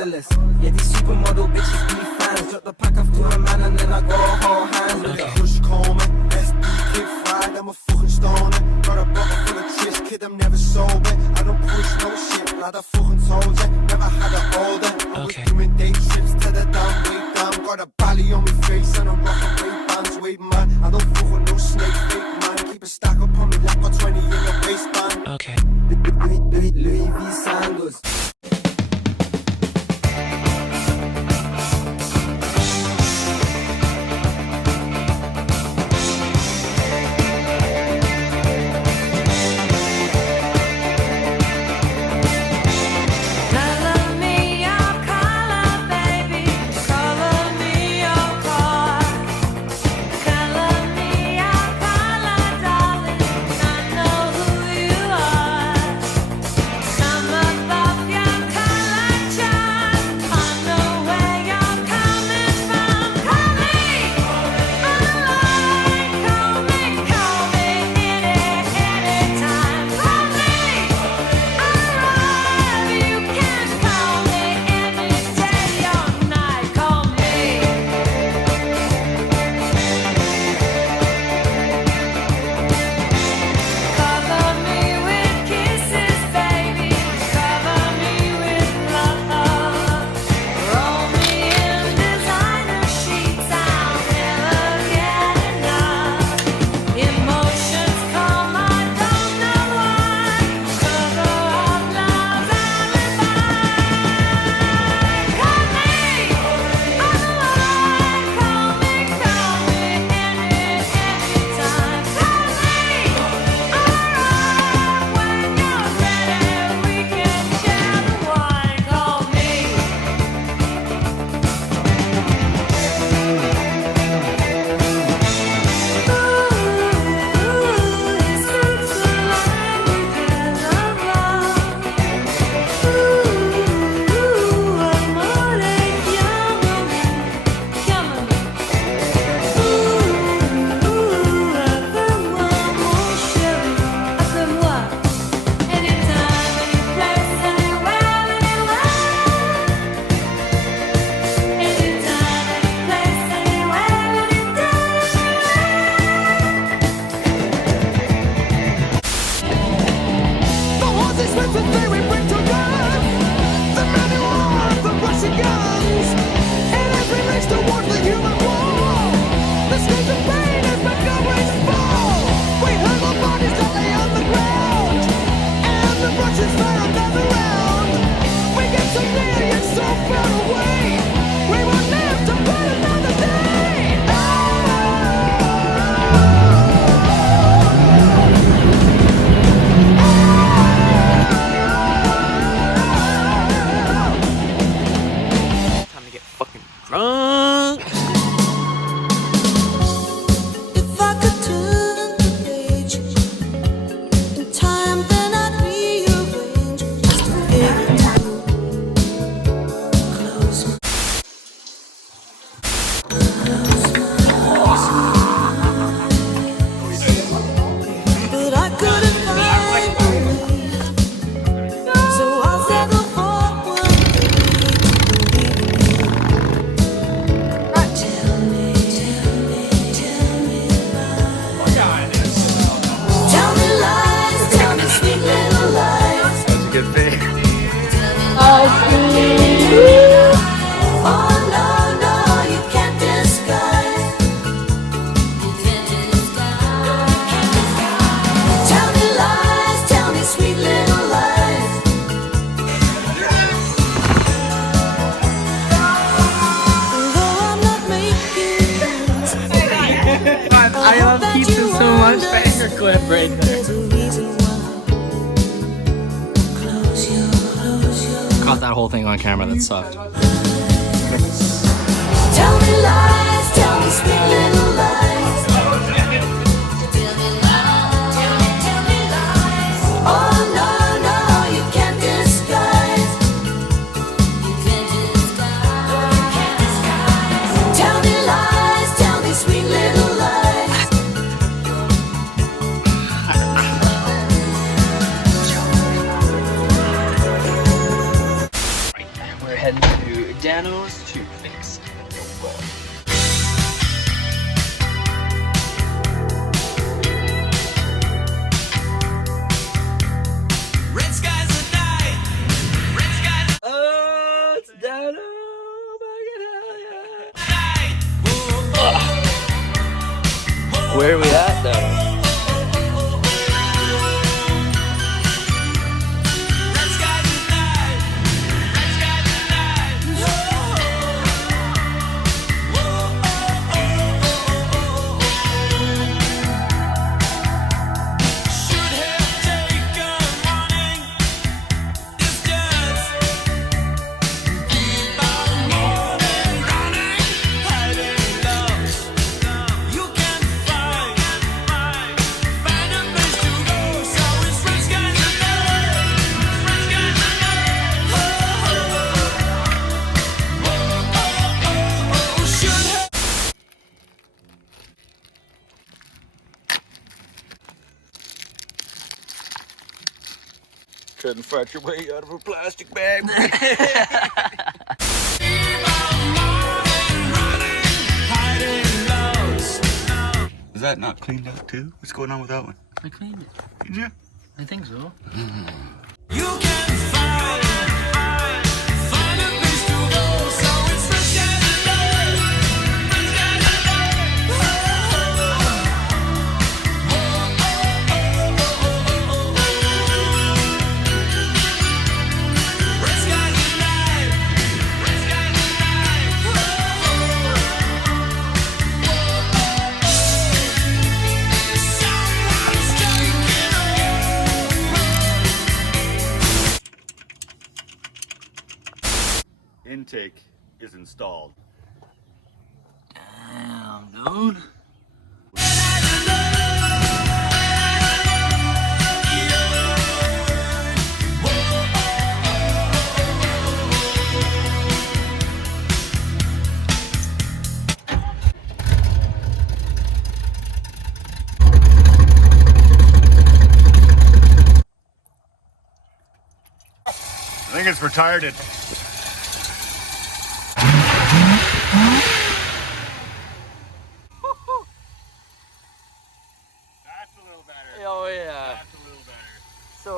scandalous. Yeah, these supermodel bitches be fans. Drop the pack after a man and then I go hold hands. Look at Hush Coleman, SB Kid Fried, I'm a fucking stoner. Got a bottle full of tricks, kid, I'm never sober. I don't push no shit, lad, I fucking told ya. Never had it older. I was doing day trips to the down, way down. Got a bally on my face and I'm rocking weight bands, wait man. I don't fuck with no snake, fake man. Keep a stack up on me like got 20 in the waistband. Okay. Louis V. Sandals. I love pizza so much. Banger clip right there. Caught that whole thing on camera. That sucked. Tell me lies, tell me sweet little lies. Tell me lies, tell me lies. Oh no, no, you can't disguise. You can't disguise. You can't disguise. Tell me lies, tell me sweet little lies. We're heading to Try to fight your way out of a plastic bag. Is that not cleaned up too? What's going on with that one? I cleaned it. Did you? I think so. You can find a place to go, so it's fresh guys alive. Fresh guys alive. Fresh guys alive. Fresh guys alive. Someone's taking Intake is installed. Damn, dude. I think it's retarded. That's a little better. Oh yeah. That's a little better. So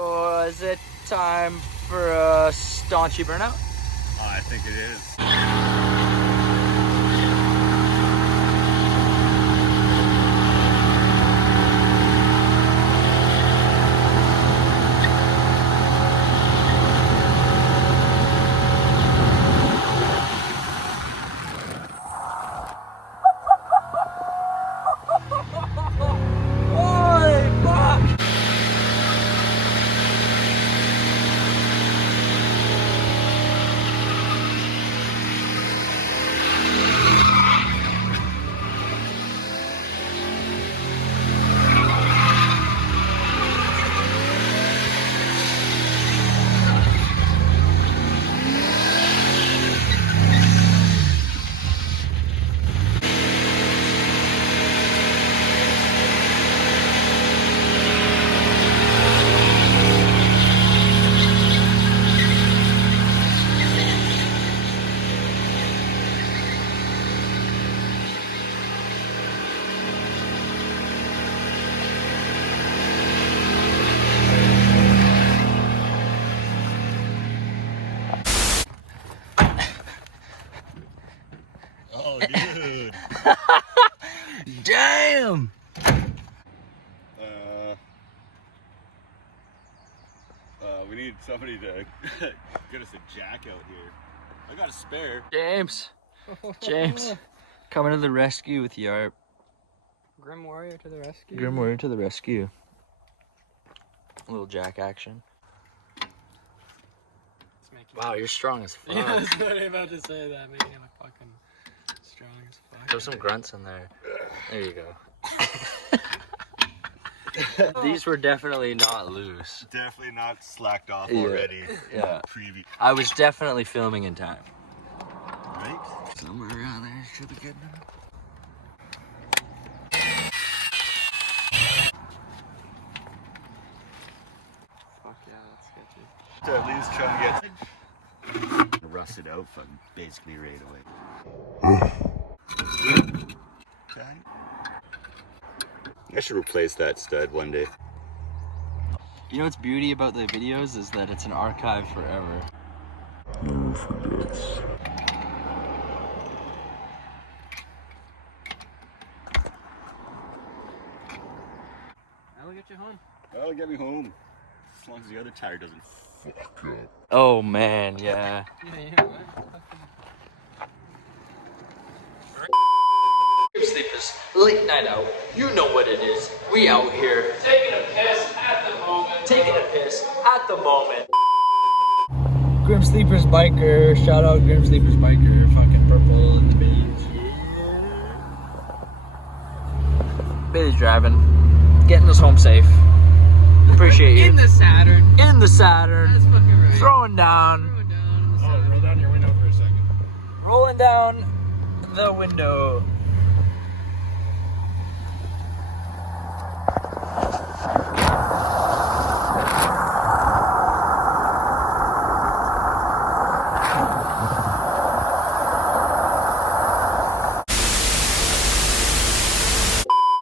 is it time for a staunchy burnout? Oh, I think it is. Holy fuck! Oh, dude. Damn! We need somebody to get us a jack out here. I got a spare. James. James. Coming to the rescue with Yarp. Grim Warrior to the rescue. Grim Warrior to the rescue. A little jack action. Wow, you're strong as fuck. Yeah, I was literally about to say that, making him fucking strong as fuck. Throw some grunts in there. There you go. These were definitely not loose. Definitely not slacked off Yeah. already. Yeah. Preview. I was definitely filming in time. Right? Somewhere around there should be good now. Fuck yeah, that's sketchy. To at least try and get rusted out fucking basically right away. Okay. I should replace that stud one day. You know what's beauty about the videos is that it's an archive forever. Never forgets. I'll get you home. That'll get me home. As long as the other tire doesn't fuck up. Oh man, yeah. Yeah, what? Sleepers, late night out. You know what it is. We out here. Taking a piss at the moment. Taking a piss at the moment. Grim Sleepers biker. Shout out Grim Sleepers biker. Fucking purple in the beige. Yeah. Bailey's driving. Getting us home safe. Appreciate you. In the Saturn. In the Saturn. That's fucking right. Throwing down. Throwing down in the Saturn. Roll down your window for a second. Rolling down the window.